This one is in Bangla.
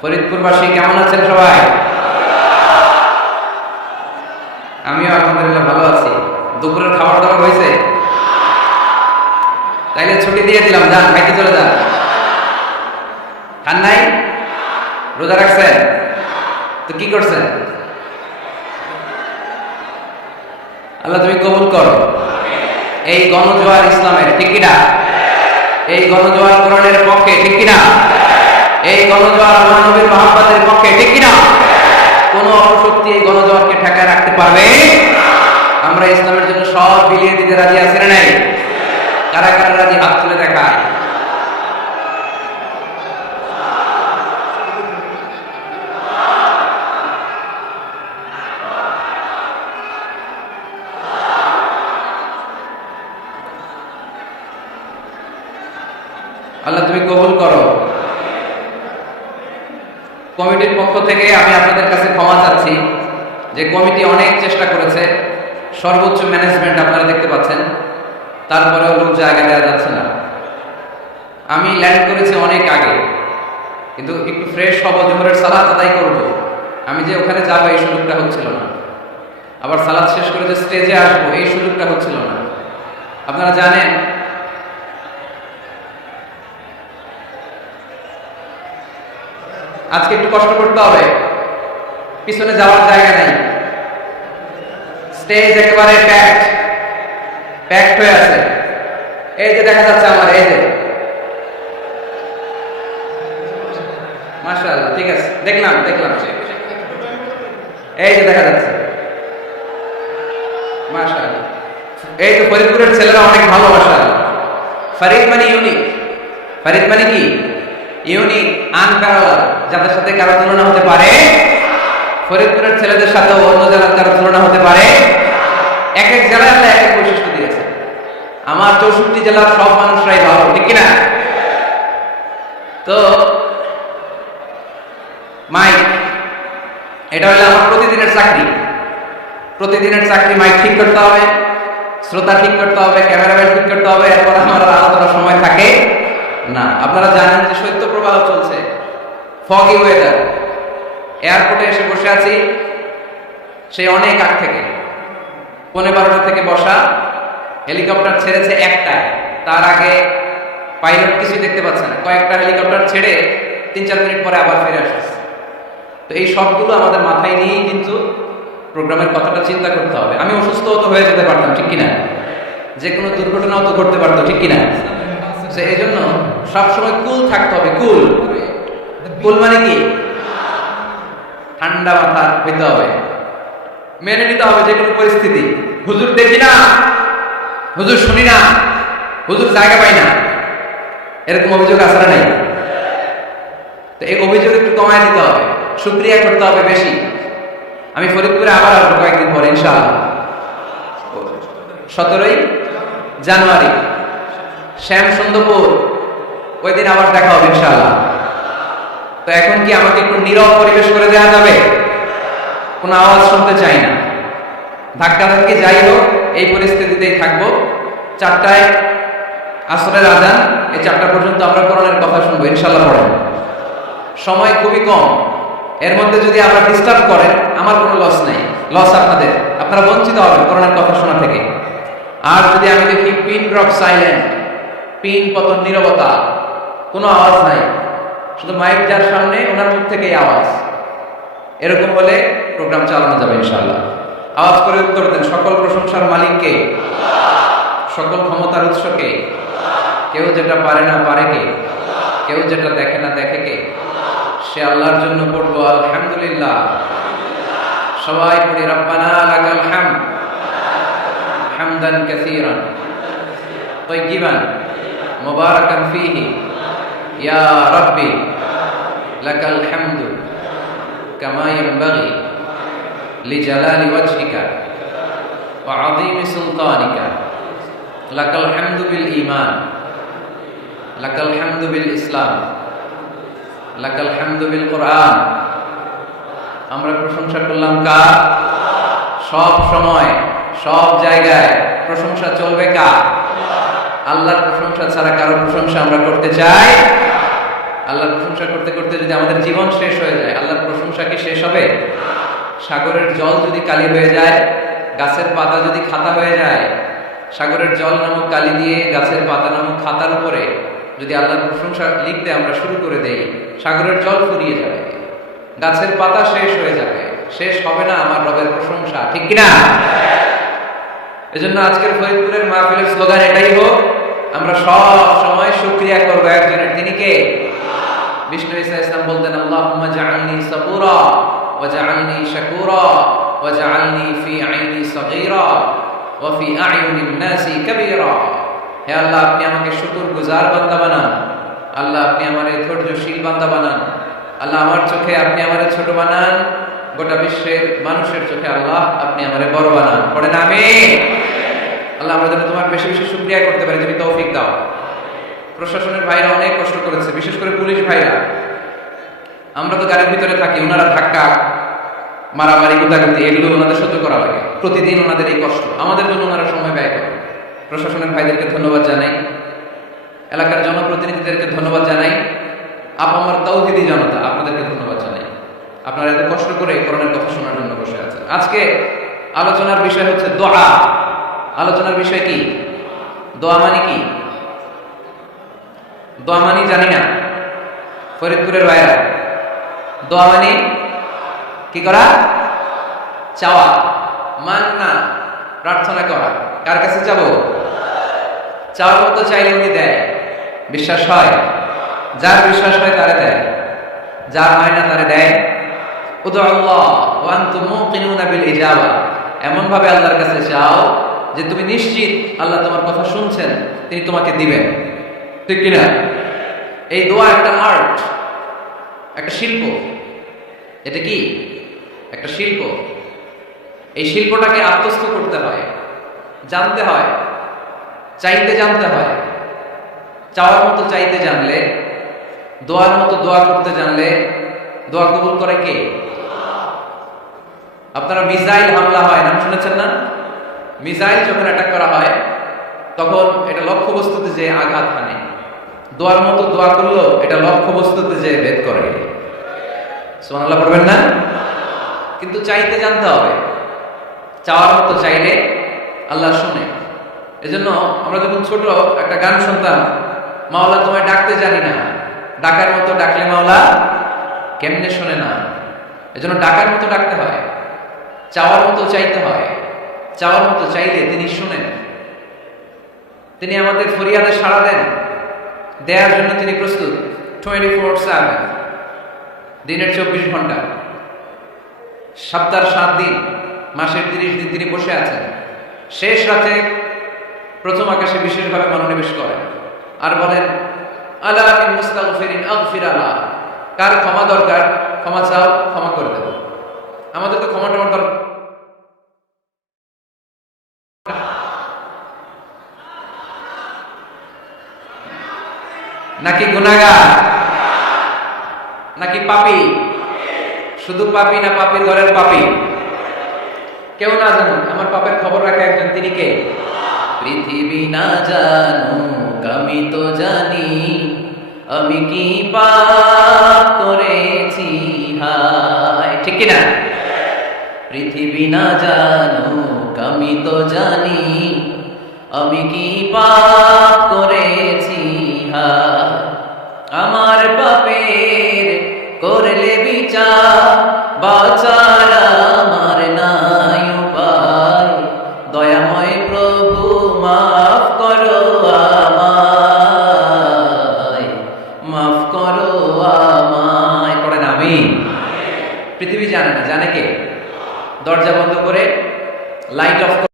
ফরিদপুরবাসী কেমন আছেন সবাই? আমিও আলহামদুলিল্লাহ ভালো আছি। দুপুরের খাবার দাবার হয়েছে? তাইলে ছুটি দিয়ে দিলাম, যান খাইতে চলে যান। খান নাই? রোজা রাখছেন? তো কি করছেন? আল্লাহ তুমি কবুল করো। এই গণজোয়ার ইসলামের, ঠিক কিনা? এই গণজোয়ার কোরআনের পক্ষে, ঠিক কিনা? এই গণজোয়ার আল্লাহ নবীর মহব্বতের পক্ষে, ঠিক কিনা? কোন অপশক্তি এই গণজোয়ারকে ঠেকায় রাখতে পারবে? আমরা ইসলামের জন্য সব বিলিয়ে দিতে রাজি আছি না নাই? কারা কারা রাজি হাত তুলে দেখায়। আল্লাহ তুমি কবুল করো। কমিটির পক্ষ থেকে আমি আপনাদের কাছে ক্ষমা চাচ্ছি যে কমিটি অনেক চেষ্টা করেছে, সর্বোচ্চ ম্যানেজমেন্ট আপনারা দেখতে পাচ্ছেন, তারপরেও লোক জায়গা দেওয়া যাচ্ছে না। আমি ল্যান্ড করেছি অনেক আগে, কিন্তু একটু ফ্রেশ হব, জোহরের সালাত আদায় করব, আমি যে ওখানে যাবো এই সুযোগটা হচ্ছিল না। আবার সালাত শেষ করে যে স্টেজে আসবো এই সুযোগটা হচ্ছিল না। আপনারা জানেন আজকে একটু কষ্ট করতে হবে, পিছনে যাওয়ার জায়গা নাই, স্টেজ একেবারে প্যাকড হয়ে আছে। এই যে দেখা যাচ্ছে আমার, এই যে মাশাআল্লাহ, ঠিক আছে, দেখলাম এই যে দেখা যাচ্ছে মাশাআল্লাহ। এই তো ফরিদপুরের ছেলেরা অনেক ভালো, মাশাআল্লাহ। ফরিদ মানে ইউনিক, ফরিদ মানে কি? ইউনিক, আনপ্যারালাল, যাদের সাথে কারো তুলনা হতে পারে। ফরিদপুরের ছেলেদের সাথে অন্য জেলার কারো তুলনা হতে পারে? এক এক জেলায় আল্লাহ এক এক বৈশিষ্ট্য দিয়েছে। আমার 64 জেলার সব মানুষরাই ভালো, ঠিক কিনা? তো মাইক, এটা হলো আমার প্রতিদিনের চাকরি। প্রতিদিনের চাকরি মাইক ঠিক করতে হবে, শ্রোতা ঠিক করতে হবে, ক্যামেরাম্যান ঠিক করতে হবে, এরপর আমার আলোচনার সময় থাকে না। আপনারা জানেন যে শৈত্যপ্রবাহ চলছে, ফগি ওয়েদার। এয়ারপোর্টে এসে বসে আছি সেই অনেক আগ থেকে, 11:15 থেকে বসা। হেলিকপ্টার ছেড়েছে একটায়, তার আগে পাইলট কিছুই দেখতে পাচ্ছে না। কয়েকটা হেলিকপ্টার ছেড়ে 3-4 মিনিট পরে আবার ফিরে আসছে। তো এই সবগুলো আমাদের মাথায় নিয়েই কিন্তু প্রোগ্রামের কথাটা চিন্তা করতে হবে। আমি অসুস্থ তো হয়ে যেতে পারতাম, ঠিক কিনা? যে কোনো দুর্ঘটনাও তো ঘটতে পারতো, ঠিক কিনা? এই জন্য সবসময় কুল থাকতে হবে। কুল মানে কি? ঠান্ডা মাথা হইতে হবে, মেনে নিতে হবে যে কোনো পরিস্থিতি। হুজুর দেখি না, হুজুর শুনি না, হুজুর জায়গা পাই না, এরকম অভিযোগ আছে না নাই? তো এই অভিযোগ একটু কমায় দিতে হবে, শুকরিয়া করতে হবে বেশি। আমি ফরিদপুরে আবার আসবো কয়েকদিন পরে ইনশাআল্লাহ। 17 জানুয়ারি শ্যাম সুন্দরপুর, ওই দিন আবার দেখা হবে ইনশাআল্লাহ। তো এখন কি আমাকে একটু নীরব পরিবেশ করে দেওয়া যাবে? কোনো আওয়াজ শুনতে চাই না, ধাক্কাধাক্কি যাই হোক, এই পরিস্থিতিতেই থাকবো। 4টায় আসরের আজান, এই 4টা পর্যন্ত আমরা কোরআনের কথা শুনবো ইনশাআল্লাহ। পড়েন, সময় খুবই কম, এর মধ্যে যদি আমরা ডিস্টার্ব করেন আমার কোনো লস নেই, লস আপনাদের, আপনারা বঞ্চিত হবেন কোরআনের কথা শোনা থেকে। আর যদি আমি দেখি পিন ড্রপ সাইলেন্ট, পিন পতন নীরবতা, কোনো আওয়াজ নাই, শুধু মাইক যার সামনে ওনার মুখ থেকেই আওয়াজ, এরকম হলে প্রোগ্রাম চালানো যাবে ইনশাআল্লাহ। আওয়াজ করে উত্তর দেন, সকল প্রশংসার মালিককে, সকল ক্ষমতার উৎসকে, কেউ যেটা পারে না পারে কে, কেউ যেটা দেখে না দেখে কে, সে আল্লাহর জন্য পড়বো আলহামদুলিল্লাহ। সবাই পড়ি রব্বানা লাকাল হামদ হামদান কাসীরান তাইয়িবান মুবারাকান ফীহি ইয়া রাব্বি লাকাল হামদু কামা ইয়ানবাগি লিজালালি ওয়াজহিকা ওয়া আযীমি সুলতানিকা। লাকাল হামদু বিল ঈমান, লাকাল হামদু বিল ইসলাম, লাকাল হামদু বিল কোরআন। আমরা প্রশংসা করলাম কার? সব সময় সব জায়গায় প্রশংসা চলবে কার? আল্লাহর প্রশংসা ছাড়া কারো প্রশংসা আমরা করতে চাই? আল্লাহর প্রশংসা করতে করতে যদি আমাদের জীবন শেষ হয়ে যায়, আল্লাহর প্রশংসা কি শেষ হবে? সাগরের জল যদি কালি হয়ে যায়, গাছের পাতা যদি খাতা হয়ে যায়, সাগরের জল নামক কালি দিয়ে গাছের পাতা নামক খাতার উপরে যদি আল্লাহর প্রশংসা লিখতে আমরা শুরু করে দেই, সাগরের জল ফুরিয়ে যাবে, গাছের পাতা শেষ হয়ে যাবে, শেষ হবে না আমার রবের প্রশংসা, ঠিক কিনা? এজন্য আজকের ফরিদপুরের মাহফিলের স্লোগান এটাই হোক, আমরা সব সময় শুকরিয়া করবো একজনের, তিনি কে? বিষ্ণু ঈসা ইসলাম বলতেন, আল্লাহুম্মা জাআলনি সাবুরা ওয়া জাআলনি শাকুরা ওয়া জাআলনি ফি আইনি সগীরা ওয়া ফি আ'য়ুনিন নাসি কাবীরা। হে আল্লাহ, আপনি আমাকে শুকরগুজার বান্দা বানান, আল্লাহ আপনি আমারে ধৈর্যশীল বান্দা বানান, আল্লাহ আমার চোখে আপনি আমারে ছোট বানান, গোটা বিশ্বের মানুষের চোখে আল্লাহ আপনি আমারে বড় বানান। পড়েন আমিন। আল্লাহ আমরা যেন তোমার বেশি বেশি শুকরিয়া করতে পারি, তুমি তৌফিক দাও। প্রশাসনের ভাইরা অনেক কষ্ট করেছে, বিশেষ করে পুলিশ ভাইরা। আমরা তো গাড়ির ভিতরে থাকি, ওনারা ধাক্কা মারামারি গোতাগুতি এগুলো ওনাদের সহ্য করা লাগে, প্রতিদিন ওনাদের এই কষ্ট, আমাদের জন্য ওনারা সময় ব্যয় করে। প্রশাসনের ভাইদেরকে ধন্যবাদ জানাই, এলাকার জনপ্রতিনিধিদেরকে ধন্যবাদ জানাই, আমার তাওহীদি জনতা আপনাদেরকে ধন্যবাদ জানাই, আপনারা এত কষ্ট করে কোরআনের কথা শোনার জন্য বসে আছেন। আজকে আলোচনার বিষয় হচ্ছে দোয়া। আলোচনার বিষয় কি? দোয়া মানে কি? দোয়া মানে জানি না ফরিদপুরের ভাইরা, দোয়া মানে কি করা? চাওয়া, মান্না, প্রার্থনা করা। কার কাছে চাবো? চাওয়ার মতো চাইলে উনি দেয়, বিশ্বাস হয়? যার বিশ্বাস হয় তারে দেয়, যার হয় না তারে দেয়। উদউ আল্লাহ ওয়া আনতুম মুকিনুনা বিল ইজাবা, এমন ভাবে আল্লাহর কাছে চাও যে তুমি নিশ্চিত আল্লাহ তোমার কথা শুনছেন, তিনি তোমাকে দিবেন, ঠিক কিনা? এই দোয়া একটা আর্ট, একটা শিল্প। এটা কি? একটা শিল্প। এই শিল্পটাকে আত্মস্থ করতে হয়, জানতে হয়, চাইতে জানতে হয়। চাওয়ার মতো চাইতে জানলে, দোয়ার মতো দোয়া করতে জানলে দোয়া কবুল করে কে? আপনারা মিসাইল হামলা হয় নাম শুনেছেন না? মিসাইল যখন অ্যাটাক করা হয় তখন এটা লক্ষ্যবস্তুতে যে আঘাত হানে, দোয়ার মতো দোয়া করলো এটা লক্ষ্যবস্তুতে যে ভেদ করে। সুবহানাল্লাহ পড়বেন না? কিন্তু চাইতে জানতে হবে, চাওয়ার মতো চাইলে আল্লাহ শুনে। এজন্য আমরা যখন ছোট একটা গান শুনতাম, মাওলা তোমায় ডাকতে জানি না, ডাকার মতো ডাকলে মাওলা কেমনে শোনে না। এজন্য ডাকার মতো ডাকতে হয়, চাওয়ার মতো চাইতে হয়, চাওয়ার মতো চাইলে তিনি শুনেন, তিনি আমাদের ফরিয়াদে সাড়া দেন, দেওয়ার জন্য তিনি প্রস্তুত 24/7, দিনের 24 ঘন্টা, সপ্তাহের 7 দিন, মাসের 30 দিন তিনি বসে আছেন। শেষ রাতে প্রথম আকাশে বিশেষভাবে মনোনিবেশ করেন আর বলেন, আলা মিন মুস্তাগফিরিন আগফির আলা, কার ক্ষমা দরকার ক্ষমা চাও, ক্ষমা করে দেব। আমাদের তো ক্ষমা টমার দরকার নাকি গুনাহগার নাকি পাপী? শুধু পাপী না পাপীর ঘরের পাপী? কেউ না জানুক, আমার পাপের খবর রাখে একজন, তিনি কে? পৃথিবী না জানুক আমি তো জানি, আমি কি পাপ করেছি হায়, ঠিক কি না? পৃথিবী না জানুক আমি তো জানি, আমি কি পাপ করেছি হায়। আমার পাপের করলে বিচার, বাঁচার আমার নাই উপায়, দয়াময় প্রভু মাফ করো আমায়, মাফ করো আমায়। পড়েন আমিন। পৃথিবী জানে না, জানে কে? দরজা বন্ধ করে লাইট অফ